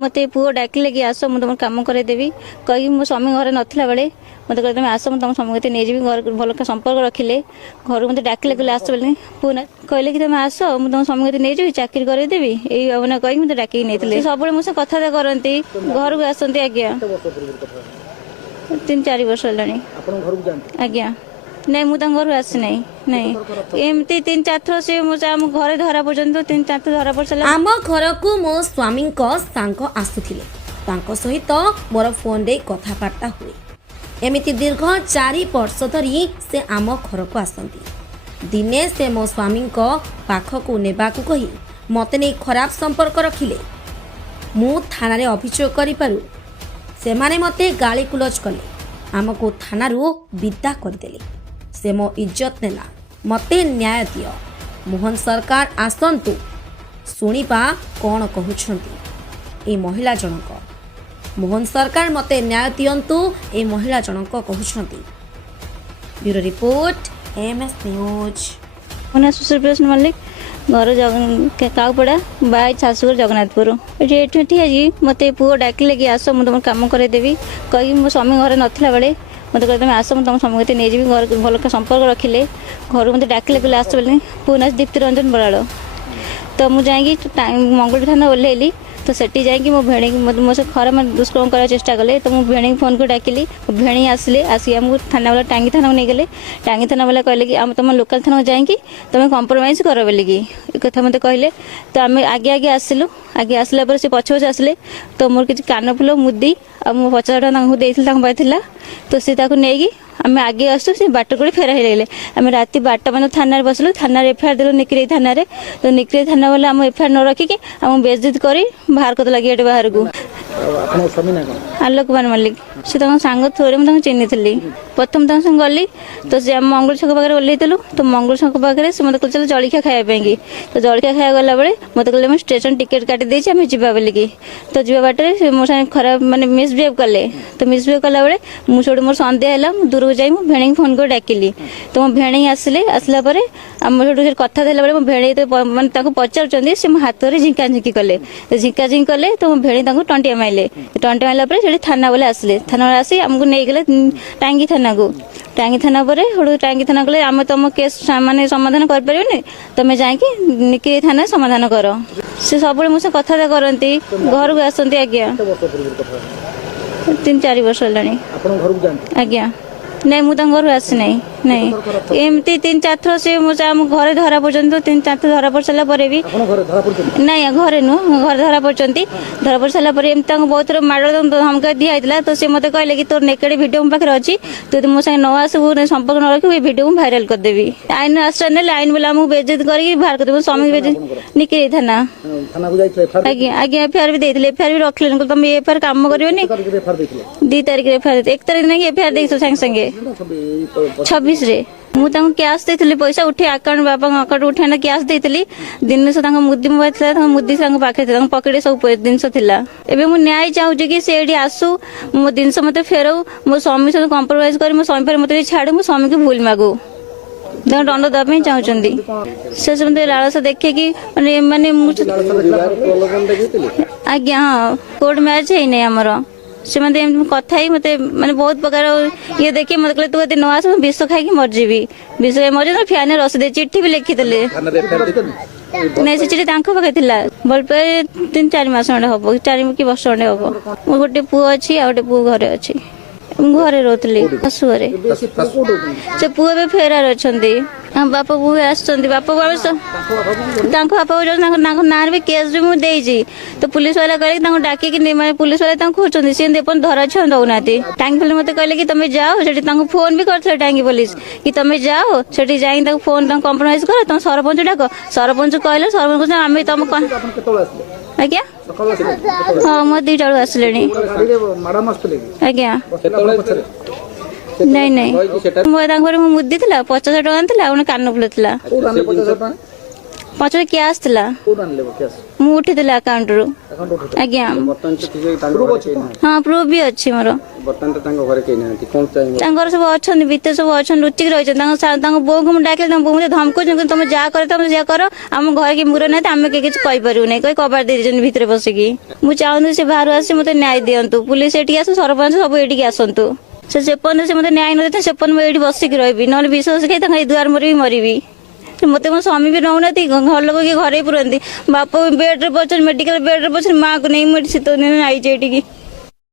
मते पुओ डाकिले कि आस मुझे तुम कम करदेवी कहीं मो स्वामी घर नाला बेले मत कहते तुम आस मुझे तुम स्वामी को नहीं जी घर भल संपर्क रखिले घर मत डाकिले कहले आस बोले पुना कहले कि तुम आस मुझे तुम स्वामी को नहीं जी चाकरी करदेवी यही भावना कही मत डाक नहीं सब मो कथा करती घर को आसती आज्ञा 3-4 वर्ष है आज्ञा नहीं मुझे घर आसी नहीं एमती 3-4 थर से घर धरा पर्यंत 3-4 थर धरा पड़ आम घर को मो स्वामी सांग आसुथिले तांको सहित मोर फोन रे कथबार्ता हुए एमिति दीर्घ 4 वर्ष धरी से आम घर को आसती दिने से मो स्वामी पाखक नेबाकू कही मते नहीं खराब संपर्क रखिले मु थाना रे अभियोग करि पारु से माने मते गाली गुलज कले आमको थानारू विदा करदेले से मो इज्जत नेला मते न्याय दियो मोहन सरकार आसंतु सुनिपा कौन कहउछंती ए महिला जनक मोहन सरकार मते न्याय दियंतु ए महिला जनक कहउछंती ब्यूरो रिपोर्ट एमएस न्यूज मना सुश्री मल्लिक घर काउपड़ा बाई शाशुघर जगन्नाथपुर ये मत पुओ डाकिले कि आस मुझे तुम कम करदेवी कहीं मो स्वामी घर नाला बेले मत कहते तुम आस मुझे तुम स्वामी को नहीं जी घर भल संपर्क रखिले घर मत डाकिले कहले आस बोले पुना दीप्ति रंजन बराड़ तो मुझे मंगल थाना ओह्लैली तो सेठी जाकि मो भेणी मो से खराब दुष्कर्म करार चेष्टा कले तो मो भेणी फोन को डाकिली भेणी आसिले आसिक आमको थाना वाला टांगी थाना नहीं गले टांगी थाना वाला कहले कि आम तुम लोकल थाना जाकि तुम कम्प्रोमाइज कर बोलिकी कथा मत कहले तो आम आगे आगे आसिलु आगे आसला पर से पछ पछ आसिले तो मोर किसी कान फुल मुदी आ मो 50 टका पाई तो सी नहीं आम आगे आसु से बाट को फेरा हो आम रात 12टा बंद थाना बसलु थाना एफआईआर देलु निकरे थाना तो निकरे थाना वाला आम एफआईआर न रखिकी आम बेइज्जत करी बाहर कर लगे ये बाहर को आलोक कुमार मल्लिक से सांग थोड़े मुझे चिन्नी थी प्रथम संग गली तो सी मंगल छक पाखे ओह्लैलु तो मंगल छक पाखे से मतलब चल जलिया खायापी तो जलिया खाया गला बेले मत कहले स्टेशन टिकेट काटी देছি आम जा बोलिकी तो जा बाटे मो साथ खराब माने मिसबिहेव कले तो मिसबिहेव कला बेले मुझे मोर सन्देह है दूर को जाई भेणी फोन कर डाकिली तो मो भेणी आसिले आसला पर आम जो कथा देला बेले मो भेणी तो माने पचार से मो हाथ में झिंका झिंकी कले तो झिंका झिंकी कले तो मो भेणी टंटिया माइले टंटिया मारला पर थाना वाले आसिले थाना वाले आसी आमको नहीं गले टांगी थाना को टांगी थाना पर टांगी थाना कले आम तुम केस माने समाधान कर परिबनी तुम जाकि निकी थाना समाधान कर से सब मुझे कथा करती घर को आसती आज्ञा 3-4 वर्ष है आज्ञा नहीं मुझे घर आसी नहीं एमती 3-4 थर से घर धरा पर्यंत 3-4 थर धरा पड़ सारा भी नहीं घरे नुह घर धरा पड़ सारापर एमती बहुत थर माड़ धमका दिखाई तो सी मत कहले कि तोर नेकेड भिडियो मो पाखे अच्छी तू मो सागे न आसबू संपर्क न रखी भिडियो मुझे भाइराल करदेवी आईन आश्रय ने आईन बोला आमको बेइज्जत करके बाहर कर स्वामी बेइज्जत निकले थाना आज्ञा आज्ञा एफआईआर भी देते एफआईआर भी रखले तुम एफआईआर काम करनी 2 तारीख एफआईआर 1 तारीख नहीं एफआईआर देखो संगे संगे 26 रे मुझे कैश देती पैसा उठे अकाउंट बापा अकाउंट उठे कैश देती दिन से मुदी मोबाइल था मुदी पाखे पकेट सब जिनस एवं मुझे न्याय चाहूँ कि से आसू मो जिनस मत फेराऊ मो स्वामी सहित कम्प्रोमाइज कर मो स्वामी मत छाड़ू मो स्वामी को भूल मागू दंड देवाई चाहते से मत लालसा देखे कि माने आज्ञा हाँ कोर्ट मैच है नहीं आमर से मतलब कथा ही मत मैंने बहुत प्रकार ये देखिए मत कहले तू यदि न आस विष खाई मरजीबी विष खाई मर फैन रसी चिट्ठी भी लिखी नहीं से चिट्ठी पाखे थी भल पे 3-4 मास खंडे हम 4 कि वर्ष खंडे हम मोर गोटे पुओ अच्छी आ गोटे पुओ घरे अच्छी घरे रोली शाशुघर से पुओ भी फेरार अच्छा बापा बू बापा बापा ना भी केस भी मुझे तो पुलिस वाला कहले डाकिक पुलिस वाले खोजते सी धरा छुआ दौना टांगी पुलिस मत कहले कि तुम जाओ से फोन भी करते टांगी पुलिस कि तुम जाओ से जाए फोन कम्प्रोमाइज कर तुम सरपंच डाक सरपंच कहले सरपंच आम तुम आज्ञा हाँ मो 2टा बेलू आसिले आज्ञा नहीं मैं मुदी था 50 टका कान फुल था पचर कैश था ମୁଁ ଉଠିଥିଲି ଆକାଉଣ୍ଟରୁ ଆଜ୍ଞା ବର୍ତ୍ତମାନ ତ କିଛି ତାଙ୍କ ଘରେ କେହି ନାହାନ୍ତି। ହଁ ପ୍ରୁଫ୍ ବି ଅଛି ମୋର। ବର୍ତ୍ତମାନ ତ ତାଙ୍କ ଘରେ କେହି ନାହାନ୍ତି, କଣ ଚାହିଁବ? ତାଙ୍କର ସବୁ ଅଛନ୍ତି ଭିତରେ ସବୁ ଅଛନ୍ତି ଲୁଚିକି ରହିଛନ୍ତି। ତାଙ୍କ ବୋଉଙ୍କୁ ମୁଁ ଡାକିଲି ତାଙ୍କ ବୋଉ ମୋତେ ଧମକଉଛନ୍ତି ତମେ ଯାହା କର ତମେ ଯାହା କର ଆମ ଘରେ କି ମୁର ନାହିଁ ଆମେ କେହି କିଛି କହିପାରିବୁନି କହି କବାଟ ଦେଇ ଦେଇଛନ୍ତି ଭିତରେ ବସିକି। ମୁଁ ଚାହୁଁଛି ସେ ବାହାରୁ ଆସି ମୋତେ ନ୍ୟାୟ ଦିଅନ୍ତୁ। ପୁଲିସ ଏଠିକି ଆସୁ ସରପଞ୍ଚ ସବୁ ଏଠିକି ଆସନ୍ତୁ। ସେ ପର୍ଯ୍ୟନ୍ତ ସେ ମୋତେ ନ୍ୟାୟ ନ ଦେଇଛନ୍ତି ସେ ପର୍ଯ୍ୟନ୍ତ ମୁଁ ଏଇଠି ବସିକି ରହିବି ନହେଲେ ବିଶ୍ୱାସ ଖାଇ ତାଙ୍କ ଏଇ ଦୁଆର ମୋର ବି ମରିବି। ମୋତେ ମୋ ସ୍ୱାମୀ ବି ରହୁନାହାନ୍ତି ଘର ଲୋକ କିଏ ଘରେ ପୁରନ୍ତି ବାପା ବେଡ୍ରେ ପଡୁଛନ୍ତି ମେଡିକାଲ ବେଡ୍ରେ ପଡୁଛନ୍ତି ମାଆକୁ ନେଇ ମୁଁ ଏଠି ଶୀତ ଦିନ ଆଇଛି ଏଠିକି।